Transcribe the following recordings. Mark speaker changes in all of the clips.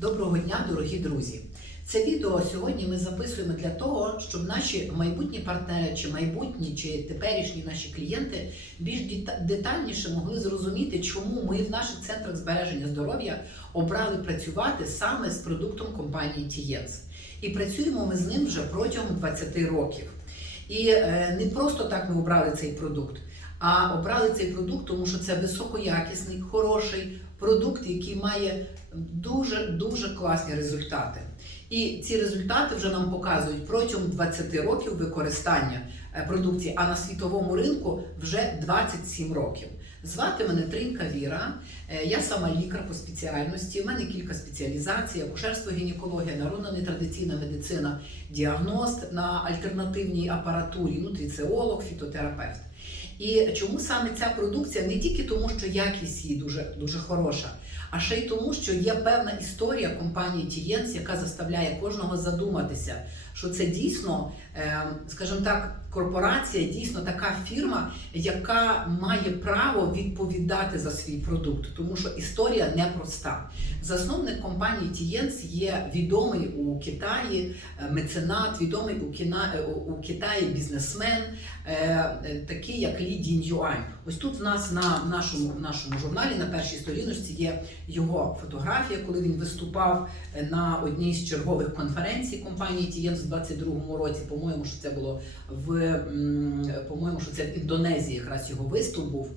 Speaker 1: Доброго дня, дорогі друзі! Це відео сьогодні ми записуємо для того, щоб наші майбутні партнери, чи майбутні, чи теперішні наші клієнти більш детальніше могли зрозуміти, чому ми в наших центрах збереження здоров'я обрали працювати саме з продуктом компанії Тієнс. І працюємо ми з ним вже протягом 20 років. І е, не просто так ми обрали цей продукт, а обрали цей продукт, тому що це високоякісний, хороший продукт, який має дуже дуже класні результати. І ці результати вже нам показують протягом 20 років використання е, продукції, а на світовому ринку вже 27 років. Звати мене Тринька Віра. Е, Я сама лікар по спеціальності. У мене кілька спеціалізацій: акушерство, гінекологія, народна нетрадиційна медицина, діагност на альтернативній апаратурі, нутриціолог, фітотерапевт. І чому саме ця продукція? Не тільки тому, що якість її дуже, дуже хороша, а ще й тому, що є певна історія компанії Тієнс, яка заставляє кожного задуматися, що це дійсно, е, скажімо так, корпорація, дійсно така фірма, яка має право відповідати за свій продукт, тому що історія непроста. Засновник компанії Тієнс є відомий у Китаї е, меценат, відомий у, е, Китаї бізнесмен, е, такий як Лі Дінь Юань. Ось тут в нас на нашому, в нашому журналі на першій сторіночці є його фотографія, коли він виступав е, на одній з чергових конференцій компанії Тієнс в 22-му році. По-моєму, що це було в по-моєму, що це в Індонезії якраз його виступ був.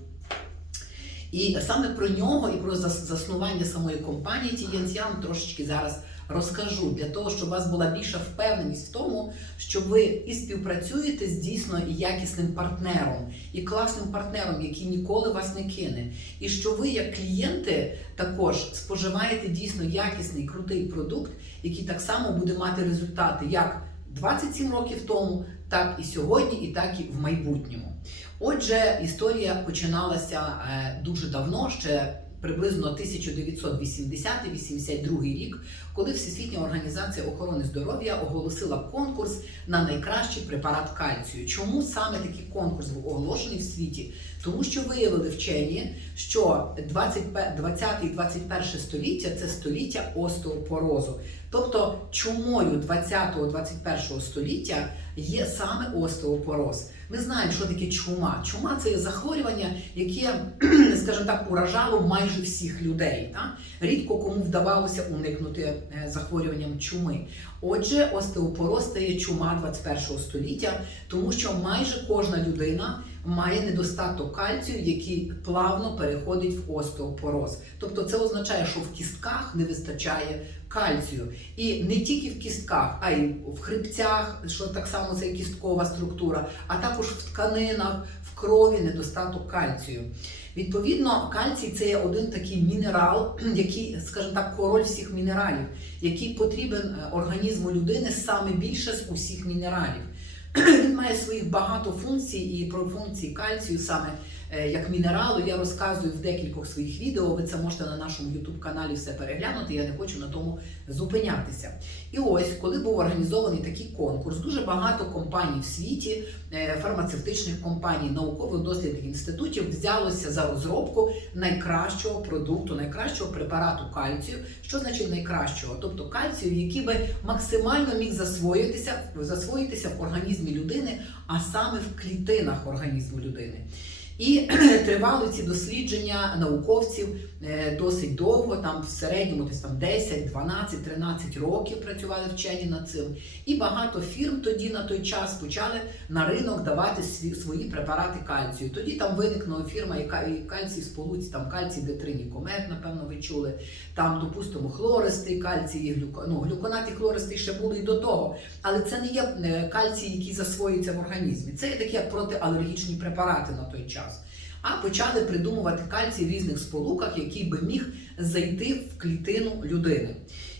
Speaker 1: І саме про нього і про зас- заснування самої компанії Тієнс я вам трошечки зараз розкажу для того, щоб у вас була більша впевненість в тому, що ви і співпрацюєте з дійсно якісним партнером, і класним партнером, який ніколи вас не кине. І що ви, як клієнти, також споживаєте дійсно якісний крутий продукт, який так само буде мати результати як 27 років тому, так і сьогодні, і так і в майбутньому. Отже, історія починалася е, дуже давно, ще приблизно 1980-82 рік, коли Всесвітня організація охорони здоров'я оголосила конкурс на найкращий препарат кальцію. Чому саме такий конкурс був оголошений в світі? Тому що виявили вчені, що 20 і 21 століття це століття остеопорозу. Тобто чумою 20-21 століття є саме остеопороз. Ми знаємо, що таке чума. Чума це є захворювання, яке, скажімо так, уражало майже всіх людей. Та? Рідко кому вдавалося уникнути е, захворюванням чуми. Отже, остеопороз це є чума 21 століття, тому що майже кожна людина має недостаток кальцію, який плавно переходить в остеопороз. Тобто це означає, що в кістках не вистачає кальцію. І не тільки в кістках, а й в хребцях, що так само це кісткова структура, а також в тканинах, в крові недостаток кальцію. Відповідно, кальцій це є один такий мінерал, який, скажімо так, король всіх мінералів, який потрібен е, організму людини саме більше з усіх мінералів. Він має своїх багато функцій, і про функції кальцію саме як мінералу я розказую в декількох своїх відео. Ви це можете на нашому youtube каналі все переглянути. Я не хочу на тому зупинятися. І ось, коли був організований такий конкурс, дуже багато компаній в світі, е, фармацевтичних компаній, науково-дослідних інститутів взялося за розробку найкращого продукту, найкращого препарату кальцію. Що значить найкращого? Тобто кальцію, який би максимально міг засвоїтися, засвоїтися в організмі людини, а саме в клітинах організму людини. І тривали ці дослідження науковців е, досить довго, там в середньому десь там 10, 12, 13 років працювали вчені над цим. І багато фірм тоді на той час почали на ринок давати свої препарати кальцію. Тоді там виникнула фірма, яка і кальцій сполуці, там кальцій детринікомет, напевно, ви чули. Там, допустимо, хлористий кальцій, глюко, ну, глюконат і хлористий ще були і до того. Але це не є е, кальцій, який засвоюється в організмі. Це є такі протиалергічні препарати на той час. А почали придумувати кальцій в різних сполуках, який би міг зайти в клітину людини.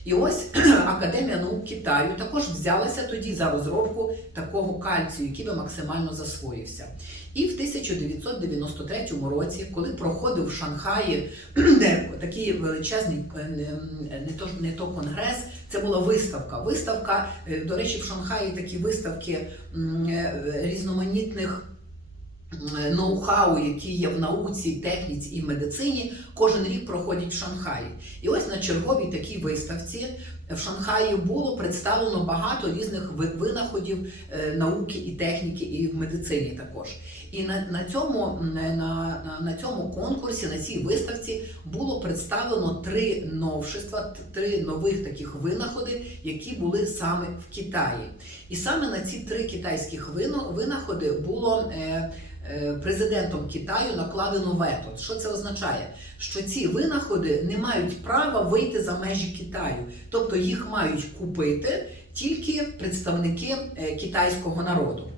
Speaker 1: І ось Академія наук Китаю також взялася тоді за розробку такого кальцію, який би максимально засвоївся. І в 1993 році, коли проходив в Шанхаї такий величезний е, не- то, не то конгрес, це була виставка. Виставка, е, до речі, в Шанхаї такі виставки е, різноманітних ноу-хау, які є в науці, техніці і в медицині, кожен рік проходять в Шанхаї. І ось на черговій такій виставці в Шанхаї було представлено багато різних винаходів е, науки і техніки, і в медицині також. І на, на, цьому, на, на, цьому конкурсі, на цій виставці було представлено три новшества, три нових таких винаходи, які були саме в Китаї. І саме на ці три китайських винаходи було е, е, президентом Китаю накладено вето. Що це означає? Що ці винаходи не мають права вийти за межі Китаю, тобто їх мають купити тільки представники е, китайського народу.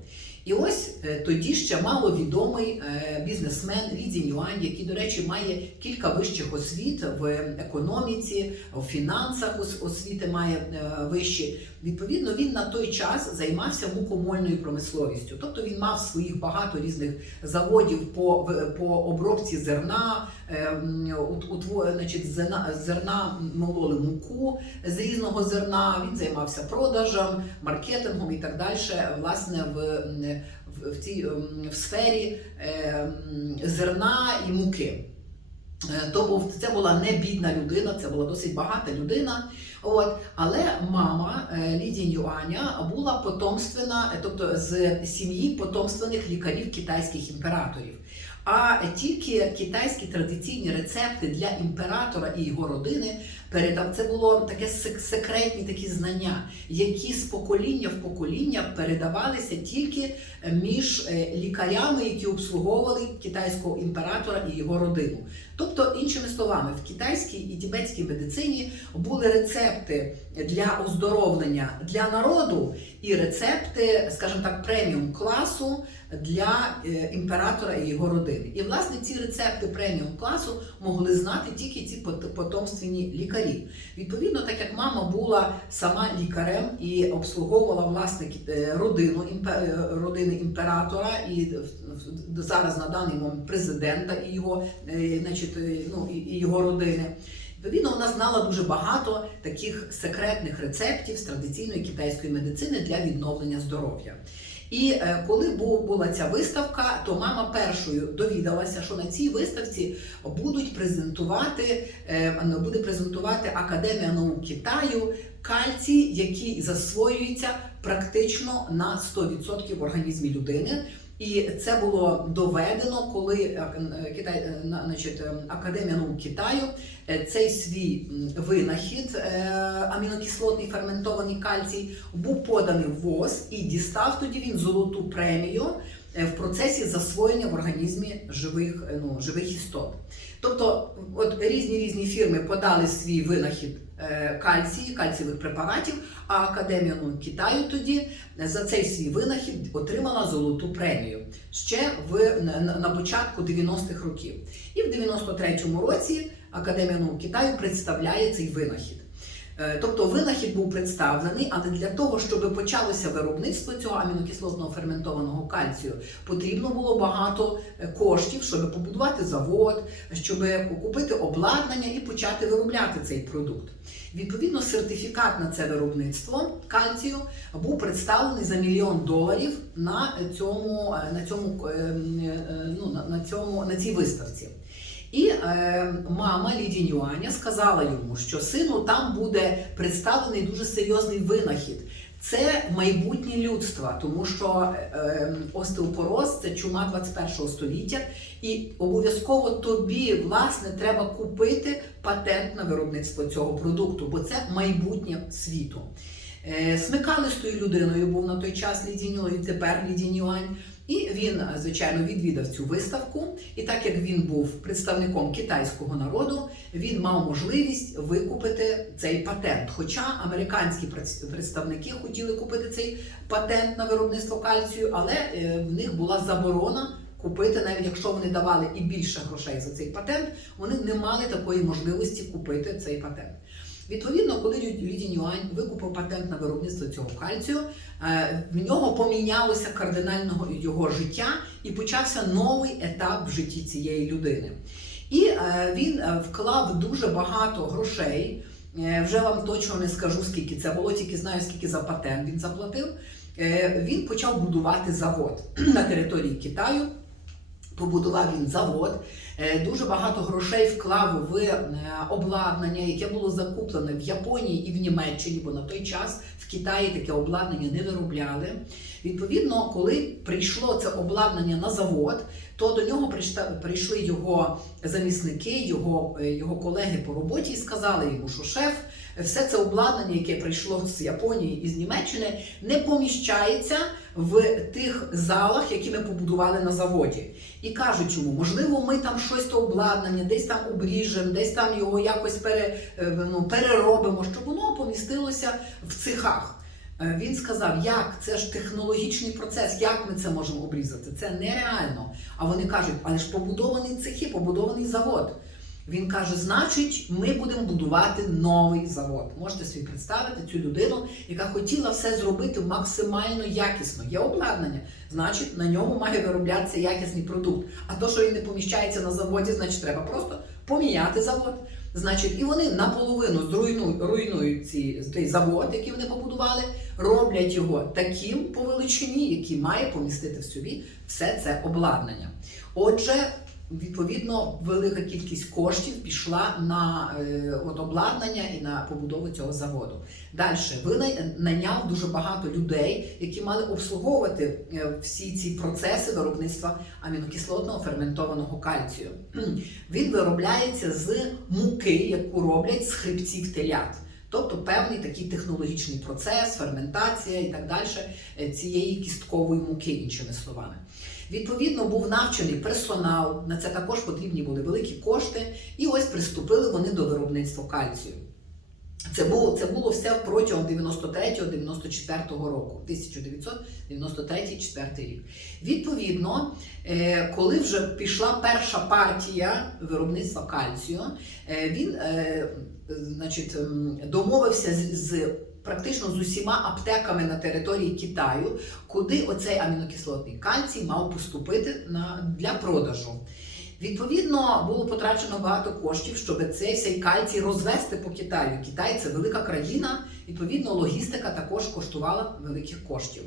Speaker 1: І ось е, тоді ще маловідомий е, бізнесмен Лі Цзіньюань, який, до речі, має кілька вищих освіт в економіці, в фінансах освіти має е, вищі. Відповідно, він на той час займався мукомольною промисловістю. Тобто він мав своїх багато різних заводів по, по обробці зерна, е, м, ут- утво- значить, зерна, зерна мололи муку з різного зерна. Він займався продажем, маркетингом і так далі. Власне, в, в, цій в сфері е, зерна і муки. То був це була не бідна людина, це була досить багата людина. От, але мама Лідія Юаня була потомственна, е, тобто з сім'ї потомственних лікарів китайських імператорів. А тільки китайські традиційні рецепти для імператора і його родини передав. Це було таке секретні такі знання, які з покоління в покоління передавалися тільки е, між е, лікарями, які обслуговували китайського імператора і його родину. Тобто, іншими словами, в китайській і тібетській медицині були рецепти для оздоровлення для народу і рецепти, скажімо так, преміум класу для е, імператора і його родини. І власне ці рецепти преміум класу могли знати тільки ці пот- потомственні лікарі. Відповідно, так як мама була сама лікарем і обслуговувала власне е, родину е, родини імператора і зараз на даний момент президента і його, значить, ну, і його родини. Відповідно, вона знала дуже багато таких секретних рецептів з традиційної китайської медицини для відновлення здоров'я. І е, коли була ця виставка, то мама першою довідалася, що на цій виставці будуть презентувати, е, буде презентувати Академія наук Китаю кальцій, який засвоюється практично на 100% в організмі людини. І це було доведено, коли е, е, Китай, е, на- значить, Академія наук Китаю цей свій винахід, амінокислотний ферментований кальцій, був поданий в ВОЗ і дістав тоді він золоту премію в процесі засвоєння в організмі живих, ну, живих істот. Тобто, от різні різні фірми подали свій винахід е, кальції, кальцієвих препаратів, а Академія наук Китаю тоді за цей свій винахід отримала золоту премію ще в на, на- початку 90-х років. І в 93-му році Академія наук Китаю представляє цей винахід. Е, Тобто винахід був представлений, але для того, щоб почалося виробництво цього амінокислотного ферментованого кальцію, потрібно було багато е, коштів, щоб побудувати завод, щоб купити обладнання і почати виробляти цей продукт. Відповідно, сертифікат на це виробництво кальцію був представлений за мільйон доларів на цьому, е, на цьому, е, е, ну, на цьому, на цій виставці. І е, мама Ліді Нюаня сказала йому, що сину там буде представлений дуже серйозний винахід. Це майбутнє людства, тому що е, остеопороз це чума 21 століття, і обов'язково тобі власне треба купити патент на виробництво цього продукту, бо це майбутнє світу. Е, Смикалистою людиною був на той час Лідіньо, і тепер Лідінюань. І він, звичайно, відвідав цю виставку. І так як він був представником китайського народу, він мав можливість викупити цей патент. Хоча американські представники хотіли купити цей патент на виробництво кальцію, але е, в них була заборона. Купити, навіть якщо вони давали і більше грошей за цей патент, вони не мали такої можливості купити цей патент. Відповідно, коли Лю- Ліді Нюань викупив патент на виробництво цього кальцію, е, в нього помінялося кардинально його життя і почався новий етап в житті цієї людини. І е, він е, вклав дуже багато грошей. Вже вам точно не скажу, скільки це було, тільки знаю, скільки за патент він заплатив. Він почав будувати завод на території Китаю. Побудував він завод, дуже багато грошей вклав в е, обладнання, яке було закуплене в Японії і в Німеччині, бо на той час в Китаї таке обладнання не виробляли. Відповідно, коли прийшло це обладнання на завод, то до нього прийшли його замісники, його, е, його колеги по роботі і сказали йому, що шеф, все це обладнання, яке прийшло з Японії і з Німеччини, не поміщається в тих залах, які ми побудували на заводі. І кажуть йому, можливо, ми там щось то обладнання, десь там обріжемо, десь там його якось пере, е, ну, переробимо, щоб воно помістилося в цехах. Е, Він сказав, як це ж технологічний процес, як ми це можемо обрізати? Це нереально. А вони кажуть, але ж побудований цехи, побудований завод. Він каже: значить, ми будемо будувати новий завод. Можете собі представити цю людину, яка хотіла все зробити максимально якісно. Є обладнання, значить, на ньому має вироблятися якісний продукт. А то, що він не поміщається на заводі, значить, треба просто поміняти завод. Значить, і вони наполовину зруйнують руйнують ці цей завод, який вони побудували, роблять його таким по величині, який має помістити в собі все це обладнання. Отже, відповідно, велика кількість коштів пішла на е, от обладнання і на побудову цього заводу. Далі він найняв дуже багато людей, які мали обслуговувати е, всі ці процеси виробництва амінокислотного ферментованого кальцію. Він виробляється з муки, яку роблять з хребців телят. Тобто певний такий технологічний процес, ферментація і так далі е, цієї кісткової муки, іншими словами. Відповідно, був навчений персонал, на це також потрібні були великі кошти, і ось приступили вони до виробництва кальцію. Це було, це було все протягом 93-94 року, 1993-4 рік. Відповідно, е, коли вже пішла перша партія виробництва кальцію, е, він е, значить, домовився з практично з усіма аптеками на території Китаю, куди оцей амінокислотний кальцій мав поступити на, для продажу. Відповідно, було потрачено багато коштів, щоб цей всей кальцій розвести по Китаю. Китай це велика країна, відповідно, логістика також коштувала великих коштів.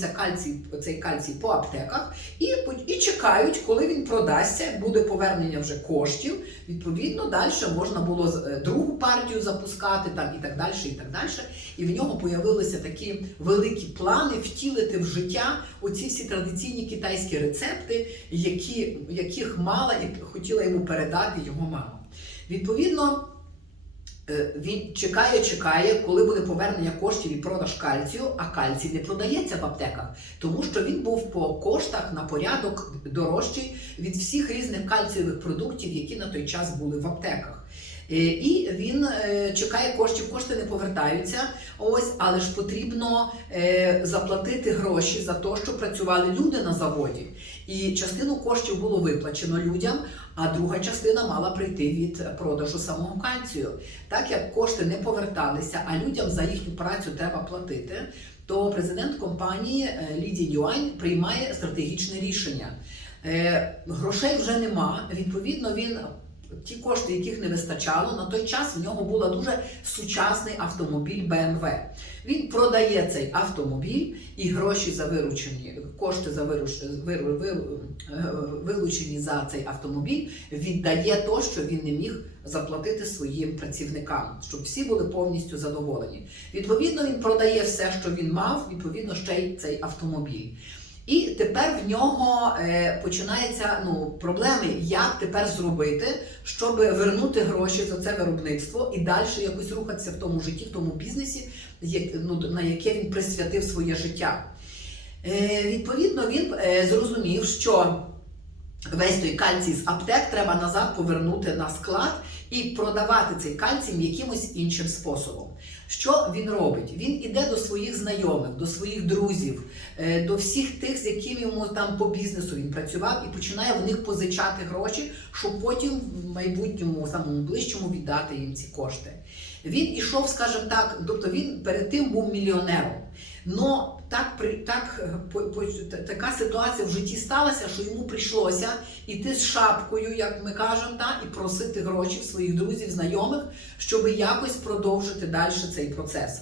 Speaker 1: Це кальцій, цей кальцій по аптеках і, і чекають, коли він продасться, буде повернення вже коштів. Відповідно, далі можна було е, другу партію запускати там і так далі, і так далі. І в нього появилися такі великі плани втілити в життя оці всі традиційні китайські рецепти, які, яких мала і хотіла йому передати його мама. Відповідно, він чекає, чекає, коли буде повернення коштів і продаж кальцію, а кальцій не продається в аптеках, тому що він був по коштах на порядок дорожчий від всіх різних кальцієвих продуктів, які на той час були в аптеках. Е, І він е, чекає коштів, кошти не повертаються. Ось, але ж потрібно е, заплатити гроші за те, що працювали люди на заводі. І частину коштів було виплачено людям, а друга частина мала прийти від продажу самого кальцію. Так як кошти не поверталися, а людям за їхню працю треба платити, то президент компанії е, Ліді Юань приймає стратегічне рішення. Е, Грошей вже нема. Відповідно, він ті кошти, яких не вистачало, на той час в нього був дуже сучасний автомобіль BMW. Він продає цей автомобіль і гроші за виручені, кошти за вируч, виру- виру- е, вилучені за цей автомобіль віддає то, що він не міг заплатити своїм працівникам, щоб всі були повністю задоволені. Відповідно, він продає все, що він мав, відповідно, ще й цей автомобіль. І тепер в нього е, починаються ну, проблеми, як тепер зробити, щоб вернути гроші за це виробництво і далі якось рухатися в тому житті, в тому бізнесі, як- ну, на яке він присвятив своє життя. Е, відповідно, він е, зрозумів, що весь той кальцій з аптек треба назад повернути на склад і продавати цей кальцій якимось іншим способом. Що він робить? Він іде до своїх знайомих, до своїх друзів, е, до всіх тих, з якими йому там по бізнесу він працював, і починає в них позичати гроші, щоб потім в майбутньому, самому ближчому віддати їм ці кошти. Він ішов, скажімо так, тобто він перед тим був мільйонером. Но так, при- так, е, по- по- така ситуація в житті сталася, що йому прийшлося іти з шапкою, як ми кажемо, та, і просити гроші в своїх друзів, знайомих, щоб якось продовжити далі цей процес.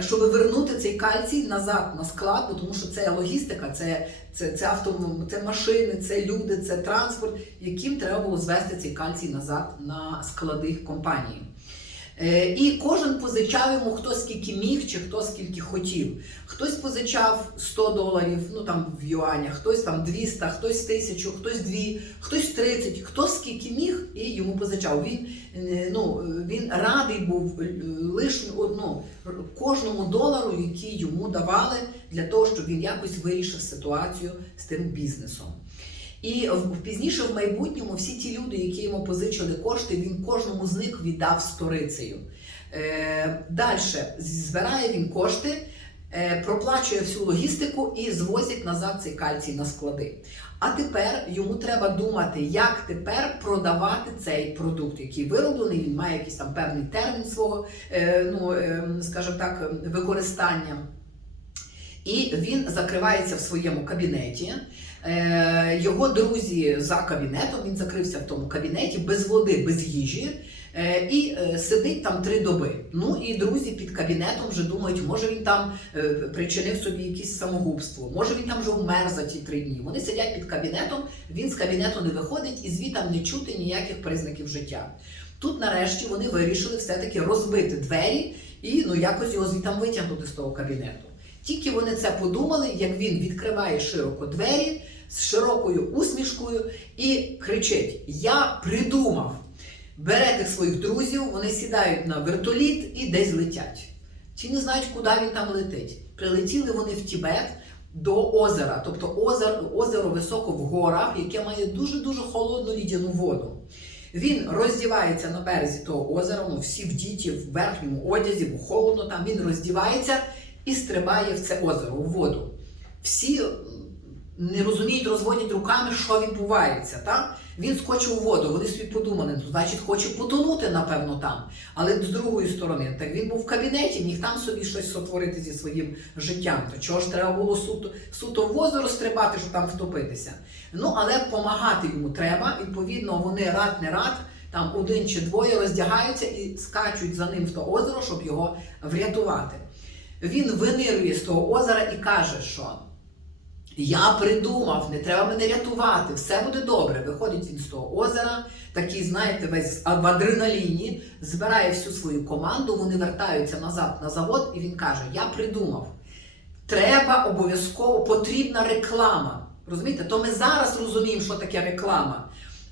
Speaker 1: щоб вернути цей кальцій назад на склад, тому що це логістика, це, це, це авто, це машини, це люди, це транспорт, яким треба було звести цей кальцій назад на склади компанії. Е, І кожен позичав йому хто скільки міг, чи хто скільки хотів. Хтось позичав 100 доларів, ну там в юанях, хтось там 200, хтось 1000, хтось 2, хтось 30, хто скільки міг і йому позичав. Він, е, ну, він радий був е, лише одну кожному долару, який йому давали для того, щоб він якось вирішив ситуацію з тим бізнесом. І в- пізніше в майбутньому всі ті люди, які йому позичили кошти, він кожному з них віддав сторицею. Е, Далі збирає він кошти, е, проплачує всю логістику і звозять назад цей кальцій на склади. А тепер йому треба думати, як тепер продавати цей продукт, який вироблений. Він має якийсь там певний термін свого, е, ну скажімо так, використання. І він закривається в своєму кабінеті. Е, Його друзі за кабінетом, він закрився в тому кабінеті без води, без їжі. е, І е, сидить там три доби. Ну і друзі під кабінетом вже думають, може він там причинив собі якесь самогубство, може він там вже вмер за ті три дні. Вони сидять під кабінетом, він з кабінету не виходить і звітам не чути ніяких признаків життя. Тут, нарешті, вони вирішили все-таки розбити двері і ну якось його звітам витягнути з того кабінету. Тільки вони це подумали, як він відкриває широко двері з широкою усмішкою і кричить: Я придумав! Бере тих своїх друзів, вони сідають на вертоліт і десь летять. Ті не знають, куди він там летить. Прилетіли вони в Тібет до озера, тобто озеро, озеро високо в горах, яке має дуже-дуже холодну лідяну воду. Він роздівається на березі того озера, ну всі в діті, в верхньому одязі, бо холодно там. Він роздівається і стрибає в це озеро, в воду. Всі не розуміють, розводять руками, що відбувається. Так? Він скочив у воду. Вони собі подумали, ну, значить, хоче потонути, напевно, там. Але з другої сторони, так він був в кабінеті, міг там собі щось сотворити зі своїм життям. То чого ж треба було суто, суто в озеро стрибати, щоб там втопитися? Ну, але допомагати йому треба. Відповідно, вони рад не рад. Там один чи двоє роздягаються і скачуть за ним в то озеро, щоб його врятувати. Він винирує з того озера і каже, що я придумав, не треба мене рятувати, все буде добре. Виходить він з того озера, такий, знаєте, весь в адреналіні, збирає всю свою команду, вони вертаються назад на завод, і він каже: Я придумав, треба обов'язково потрібна реклама. Розумієте, то ми зараз розуміємо, що таке реклама.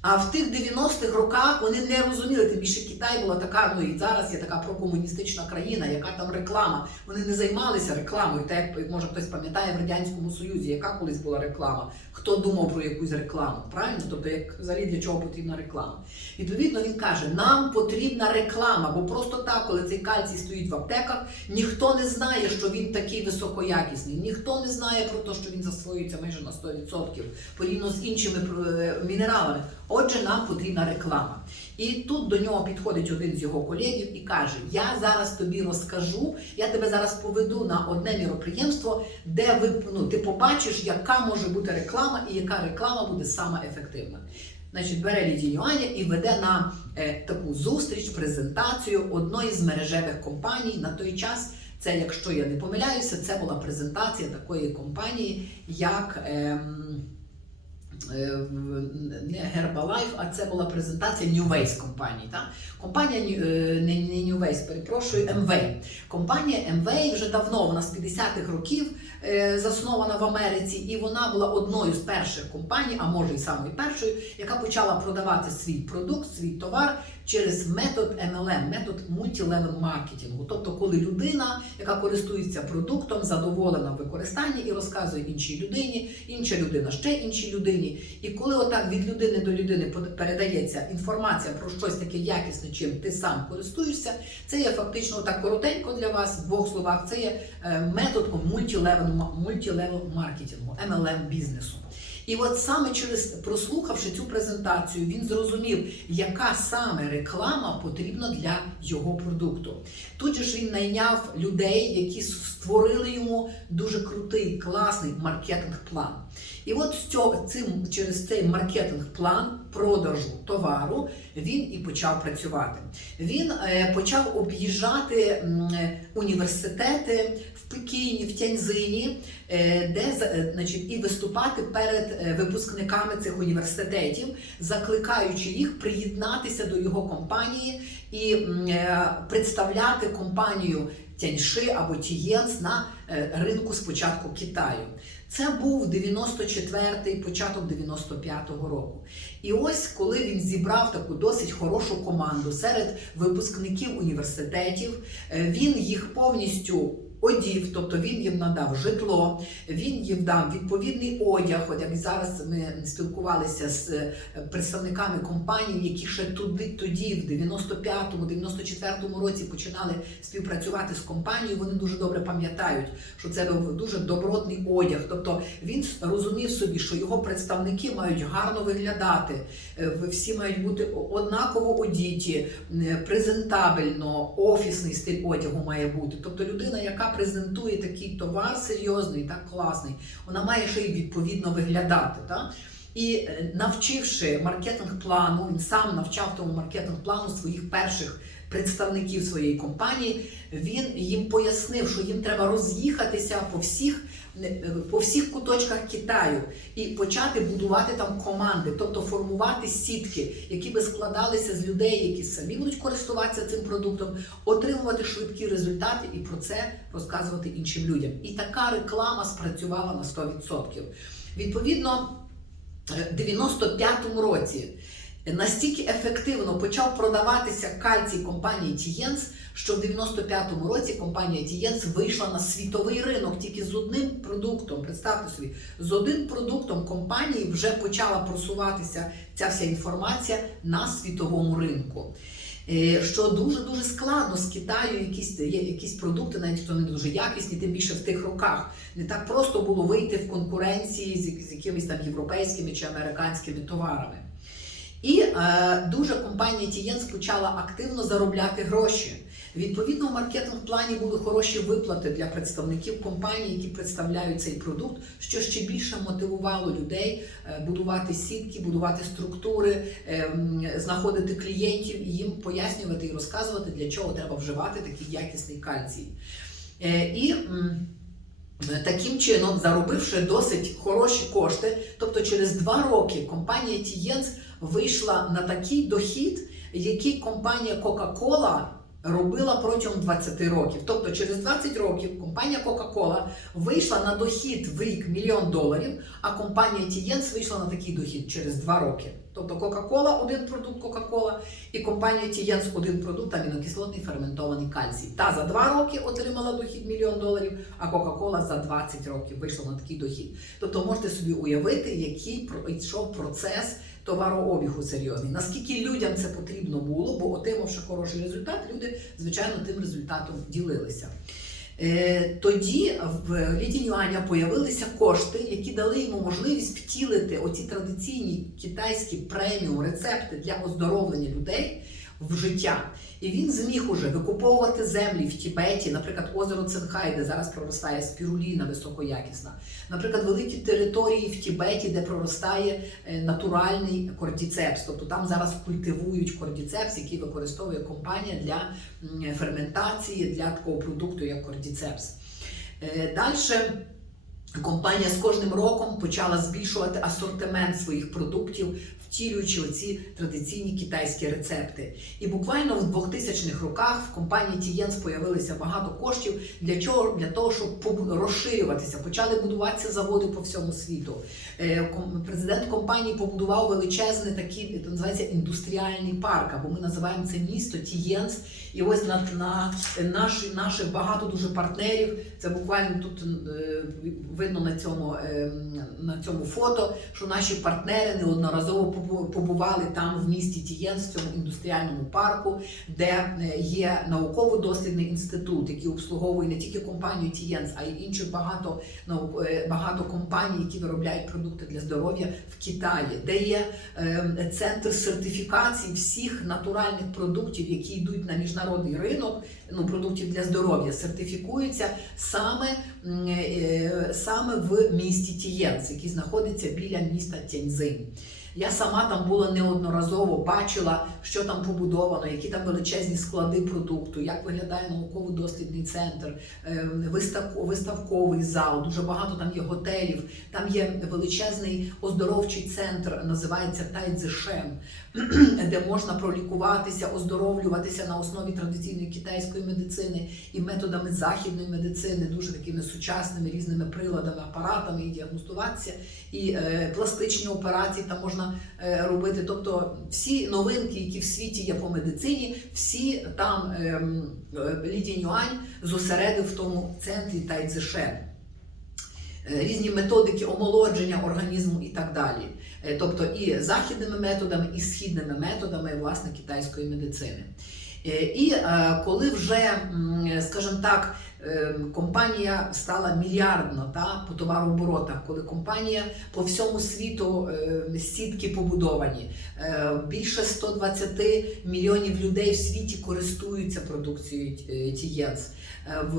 Speaker 1: А в тих 90-х роках вони не розуміли, тим більше Китай була така, ну і зараз є така прокомуністична країна, яка там реклама. Вони не займалися рекламою. Так як може хтось пам'ятає в радянському союзі, яка колись була реклама. Хто думав про якусь рекламу? Правильно? Тобто, як взагалі для чого потрібна реклама? Відповідно, він каже: нам потрібна реклама, бо просто так, коли цей кальцій стоїть в аптеках, ніхто не знає, що він такий високоякісний, ніхто не знає про те, що він засвоюється майже на 100% порівняно з іншими е, мінералами. Отже, нам потрібна реклама. І тут до нього підходить один з його колегів і каже: Я зараз тобі розкажу, я тебе зараз поведу на одне міроприємство, де ви ну, ти побачиш, яка може бути реклама і яка реклама буде саме ефективна. Значить, бере Лідію Юаня і веде на е, таку зустріч, презентацію одної з мережевих компаній. На той час, це, якщо я не помиляюся, це була презентація такої компанії, як. е, не Herbalife, а це була презентація New Ways компанії. Та? Компанія е, не New Ways, перепрошую, MV. Компанія MV вже давно, вона з 50-х років е, заснована в Америці, і вона була одною з перших компаній, а може і самою першою, яка почала продавати свій продукт, свій товар через метод MLM, метод мультилевел маркетингу. Тобто, коли людина, яка користується продуктом, задоволена в використанні і розказує іншій людині, інша людина ще іншій людині. І коли отак від людини до людини передається інформація про щось таке якісне, чим ти сам користуєшся, це є фактично так коротенько для вас в двох словах. Це є е, метод мультилевел, мультилевел маркетингу, MLM бізнесу. І от саме через прослухавши цю презентацію, він зрозумів, яка саме реклама потрібна для його продукту. Тут же ж він найняв людей, які створили йому дуже крутий, класний маркетинг-план. І от цим, через цей маркетинг-план продажу товару він і почав працювати. Він е, почав об'їжджати університети в Пекіні, в Тяньзині, е, де е, значить, і виступати перед е, випускниками цих університетів, закликаючи їх приєднатися до його компанії і е, представляти компанію Тяньши або Тієнс на е, ринку спочатку Китаю. Це був 94-й, початок 95-го року. І ось коли він зібрав таку досить хорошу команду серед випускників університетів, е, він їх повністю одів, тобто він їм надав житло, він їм дав відповідний одяг. От як зараз ми спілкувалися з е, представниками компаній, які ще туди, тоді, в 95-му, 94-му році починали співпрацювати з компанією. Вони дуже добре пам'ятають, що це був дуже добротний одяг. Тобто він розумів собі, що його представники мають гарно виглядати, е, всі мають бути однаково одіті, е, презентабельно, офісний стиль одягу має бути. Тобто людина, яка презентує такий товар серйозний, так класний, вона має ще й відповідно виглядати. Так? І е, навчивши маркетинг-плану, він сам навчав тому маркетинг-плану своїх перших представників своєї компанії. Він їм пояснив, що їм треба роз'їхатися по всіх, по всіх куточках Китаю і почати будувати там команди, тобто формувати сітки, які би складалися з людей, які самі будуть користуватися цим продуктом, отримувати швидкі результати і про це розказувати іншим людям. І така реклама спрацювала на 100%. Відповідно, в 95-му році настільки ефективно почав продаватися кальцій компанії Тієнс, що в 95-му році компанія Тієнс вийшла на світовий ринок тільки з одним продуктом. Представте собі, з одним продуктом компанії вже почала просуватися ця вся інформація на світовому ринку. Е, Що дуже дуже складно з Китаю якісь є якісь продукти, навіть хто не дуже якісні, тим більше в тих роках. Не так просто було вийти в конкуренції з, якимись там європейськими чи американськими товарами. І е, дуже компанія Тієнс почала активно заробляти гроші. Відповідно, в маркетинг-плані були хороші виплати для представників компаній, які представляють цей продукт, що ще більше мотивувало людей е, будувати сітки, будувати структури, е, знаходити клієнтів і їм пояснювати і розказувати, для чого треба вживати такий якісний кальцій. Е, І Таким чином, заробивши досить хороші кошти, тобто через два роки компанія Тієнс вийшла на такий дохід, який компанія Coca-Cola робила протягом 20 років. Тобто через 20 років компанія Coca-Cola вийшла на дохід в рік мільйон доларів, а компанія Тієнс вийшла на такий дохід через 2 роки. Тобто Coca-Cola один продукт Coca-Cola і компанія Тієнс один продукт амінокислотний ферментований кальцій. Та за 2 роки отримала дохід мільйон доларів, а Coca-Cola за 20 років вийшла на такий дохід. Тобто можете собі уявити, який йшов процес товарообігу серйозний. Наскільки людям це потрібно було, бо отримавши хороший результат, люди, звичайно, тим результатом ділилися. Е, Тоді в Ліді Нюаня появилися кошти, які дали йому можливість втілити оці традиційні китайські преміум рецепти для оздоровлення людей в життя. І він зміг уже викуповувати землі в Тібеті, наприклад, озеро Цинхай, де зараз проростає спіруліна високоякісна. Наприклад, великі території в Тібеті, де проростає е, натуральний кордіцепс. Тобто там зараз культивують кордіцепс, який використовує компанія для ферментації для такого продукту, як кордіцепс. Далі компанія з кожним роком почала збільшувати асортимент своїх продуктів, втілюючи оці традиційні китайські рецепти. І буквально в 2000-х роках в компанії Тієнс появилося багато коштів для чого? Для того, щоб розширюватися. Почали будуватися заводи по всьому світу. Е, Президент компанії побудував величезний такий, називається індустріальний парк, або ми називаємо це місто Тієнс. І ось на, на наші, наших багато дуже партнерів. Це буквально тут е, видно на цьому, е, на цьому фото, що наші партнери неодноразово побували там в місті Тієнс, в цьому індустріальному парку, де е, є науково-дослідний інститут, який обслуговує не тільки компанію Тієнс, а й інших багато, е, багато компаній, які виробляють продукти для здоров'я в Китаї, де є е, центр сертифікації всіх натуральних продуктів, які йдуть на міжнародний ринок, ну продуктів для здоров'я, сертифікуються саме, е, саме в місті Тієнс, який знаходиться біля міста Тяньцзинь. Я сама там була неодноразово, бачила, що там побудовано, які там величезні склади продукту, як виглядає науково-дослідний центр, е, виставковий зал. Дуже багато там є готелів. Там є величезний оздоровчий центр, називається Тайцзешен, де можна пролікуватися, оздоровлюватися на основі традиційної китайської медицини і методами західної медицини, дуже такими сучасними різними приладами, апаратами і діагностуватися. І е, пластичні операції там можна е, робити. Тобто всі новинки, які в світі є по медицині, всі там ем, е, зосередив в тому центрі Тайцзешен. Е, Різні методики омолодження організму і так далі. Тобто і західними методами, і східними методами власне китайської медицини. І коли вже, скажімо так, компанія стала мільярдна та, по товарооборотах, коли компанія по всьому світу е, сітки побудовані, е, більше 120 мільйонів людей в світі користуються продукцією е, Тієнс. Е, В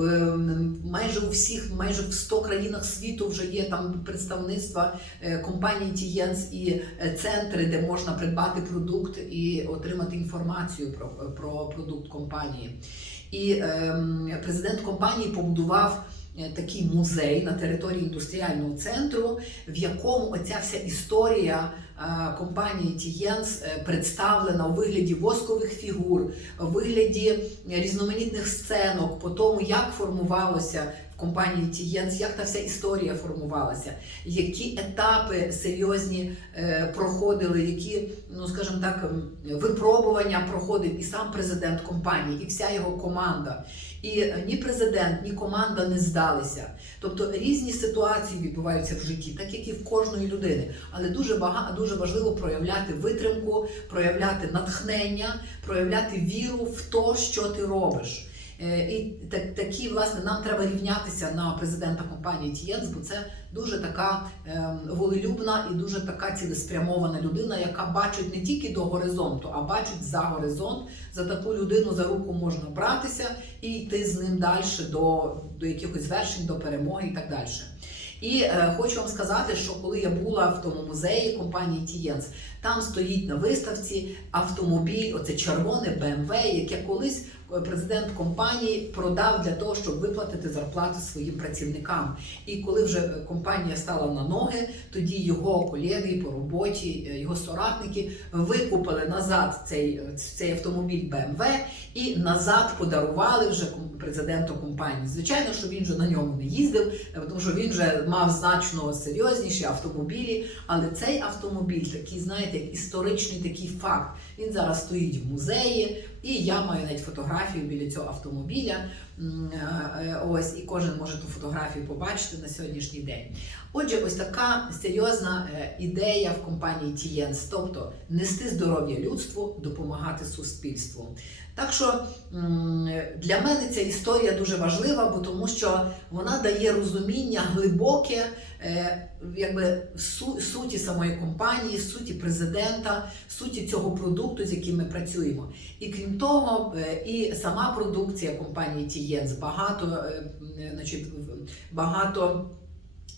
Speaker 1: майже у всіх, майже в 100 країнах світу вже є там представництва е, компанії Тієнс і е, центри, де можна придбати продукт і отримати інформацію про, про продукт компанії. І ем, президент компанії побудував е, такий музей на території індустріального центру, в якому оця вся історія е, компанії Тієнс е, представлена у вигляді воскових фігур, у вигляді різноманітних сценок, по тому, як формувалося компанії Тієнс, як та вся історія формувалася, які етапи серйозні е, проходили, які, ну скажімо так, випробування проходив і сам президент компанії, і вся його команда. І ні президент, ні команда не здалися. Тобто різні ситуації відбуваються в житті, так як і в кожної людини. Але дуже багато дуже важливо проявляти витримку, проявляти натхнення, проявляти віру в те, що ти робиш. Е, І так, такі, власне, нам треба рівнятися на президента компанії Тієнс, бо це дуже така ем, волелюбна і дуже така цілеспрямована людина, яка бачить не тільки до горизонту, а бачить за горизонт. За таку людину за руку можна братися і йти з ним далі до, до якихось звершень, до перемоги і так далі. І е, хочу вам сказати, що коли я була в тому музеї компанії Тієнс, там стоїть на виставці автомобіль, оце червоне BMW, яке колись президент компанії продав для того, щоб виплатити зарплату своїм працівникам. І коли вже е, компанія стала на ноги, тоді його колеги по роботі, е, його соратники викупили назад цей, е, цей автомобіль BMW і назад подарували вже ком- президенту компанії. Звичайно, що він вже на ньому не їздив, е, тому що він вже мав значно серйозніші автомобілі. Але цей автомобіль такий, знаєте, історичний такий факт. Він зараз стоїть в музеї, і я маю навіть фотографію біля цього автомобіля. Е, е, Ось і кожен може ту фотографію побачити на сьогоднішній день. Отже, ось така серйозна ідея в компанії Тієнс, тобто нести здоров'я людству, допомагати суспільству. Так що для мене ця історія дуже важлива, бо тому що вона дає розуміння глибоке, е, якби су- суті самої компанії, суті президента, суті цього продукту, з яким ми працюємо. І крім того, е, і сама продукція компанії Тієнс багато, е, значить, багато.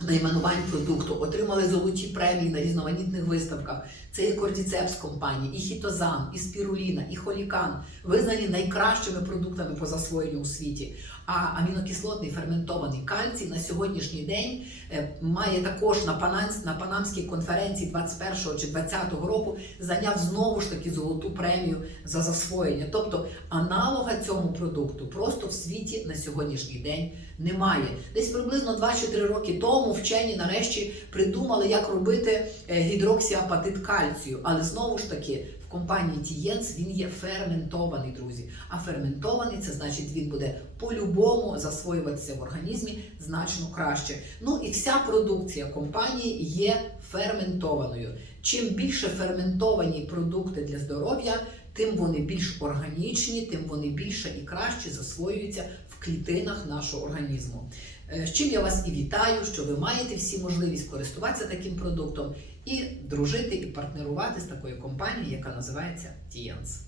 Speaker 1: Найменувань продукту отримали золоті премії на різноманітних виставках. Це і Кордіцепс компанії, і Хітозан, і Спіруліна, і Холікан визнані найкращими продуктами по засвоєнню у світі. А амінокислотний ферментований кальцій на сьогоднішній день е, має також на Панамсь- на Панамській конференції 21 чи 20 року зайняв знову ж таки золоту премію за засвоєння. Тобто аналога цьому продукту просто в світі на сьогоднішній день немає. Десь приблизно 2-3 роки тому вчені нарешті придумали, як робити е, гідроксіапатит кальцію. Але знову ж таки, компанії Тієнс він є ферментований, друзі. А ферментований це значить, він буде по-любому засвоюватися в організмі значно краще. Ну і вся продукція компанії є ферментованою. Чим більше ферментовані продукти для здоров'я, тим вони більш органічні, тим вони більше і краще засвоюються в клітинах нашого організму. Е, З чим я вас і вітаю, що ви маєте всі можливість користуватися таким продуктом і дружити і партнерувати з такою компанією, яка називається Тієнс.